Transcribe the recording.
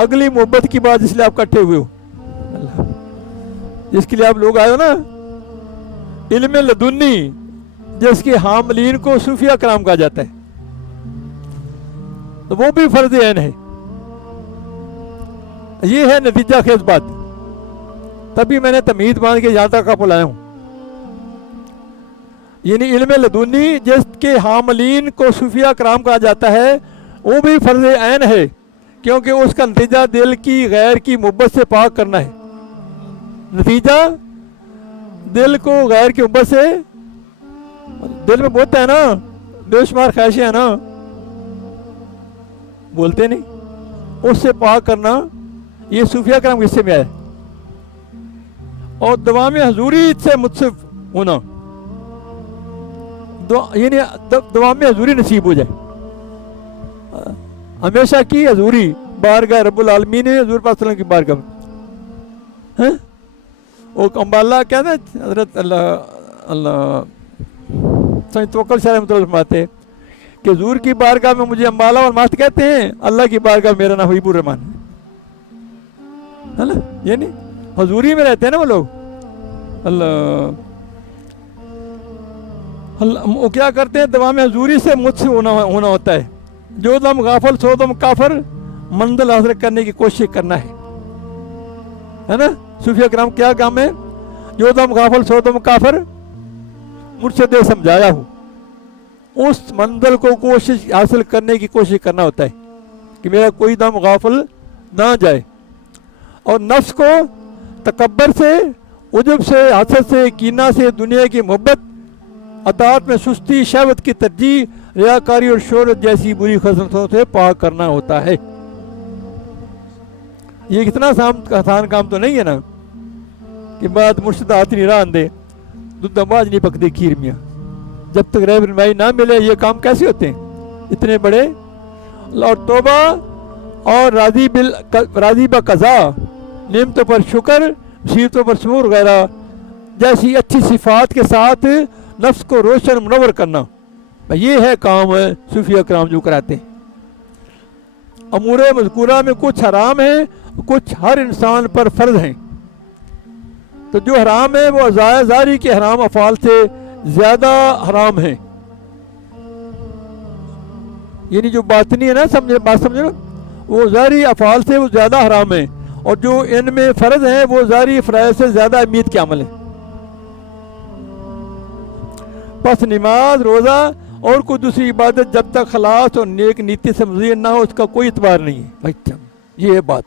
अगली मोहब्बत की बात इसलिए आप इकट्ठे हुए हो, जिसके लिए आप लोग आए हो ना, इल्म लदुन्नी जिसके हामलीन को सूफिया कराम कहा जाता है, तो वो भी फर्ज ऐन है। ये है नतीजा खेज बात। तभी मैंने तमीद बांध के यहाँ तक आपको लाया हूँ। यानी इल्म लदुन्नी जिसके हामलीन को सूफिया कराम कहा जाता है, वो भी फर्ज ऐन है, क्योंकि उसका नतीजा दिल की गैर की मोहब्बत से पाक करना है। नतीजा दिल को गैर की मोहब्बत से, दिल में बोलता है ना, बेशुमार ख्वाहिशें है ना, बोलते नहीं, उससे पाक करना, ये सूफिया कराम हिस्से में आया। और दवाम हजूरी से मुत्सिफ होना, यानी दवाम हजूरी नसीब हो जाए, हमेशा की हजूरी बारगाह रब्बुल आलमीन ने हजूर पाक सल्लल्लाहु अलैहि वसल्लम की बारगाह में। हैं वो अम्बाला कहते हैं हजरत अल्लाह अल्लाह तवक्कुल शाह फरमाते कि हजूर की बारगाह में मुझे अम्बाला और मास्त कहते हैं, अल्लाह की बारगाह मेरा नाम हबीबुर रहमान है ना। यानी हजूरी में रहते हैं ना वो लोग। अल्लाह वो क्या करते हैं, दवा में हजूरी से मुझसे होना होता है। जो दम गाफल सो दम काफर, मंजिल हासिल करने की कोशिश करना है ना। सूफिया कराम क्या काम है, जो दम गाफल सो दम काफर, मुर्शिद ने समझाया हो, उस मंजिल को कोशिश हासिल करने की कोशिश करना होता है कि मेरा कोई दम गाफल ना जाए। और नफ्स को तकब्बर से, उजब से, हसद से, कीना से, दुनिया की मोहब्बत, अतात में सुस्ती, शहवत की तरजीह, रियाकारी और शोहरत जैसी बुरी खसलतों से पाक करना होता है। ये कितना आसान काम तो नहीं है ना कि बात मुर्शिद हाथ नहीं रान दे, दूध नहीं पकती खीर मियाँ। जब तक रहनुमाई ना मिले ये काम कैसे होते हैं इतने बड़े। और तौबा और राजी ब कज़ा, नेमतों पर शुक्र, मुसीबतों पर सब्र वगैरह जैसी अच्छी सिफात के साथ नफ्स को रोशन मुनव्वर करना, ये है काम सूफिया कराम जो कराते हैं। अमूरे मज़कूरा में कुछ हराम है, कुछ हर इंसान पर फर्ज हैं। तो जो हराम है वो ज़ारी के हराम अफ़ाल से ज़्यादा हराम है। यानी जो बातनी है ना, बात समझो ना, वो ज़ारी अफ़ाल से वो ज़्यादा हराम है, और जो इनमें फ़र्ज हैं वो ज़ारी फ़राइज़ से ज़्यादा अहमियत के अमल है। बस नमाज, रोज़ा और कोई दूसरी इबादत जब तक खलास और नेक नीति से मज़ीद ना हो, उसका कोई इतबार नहीं है भाई। ये है बात।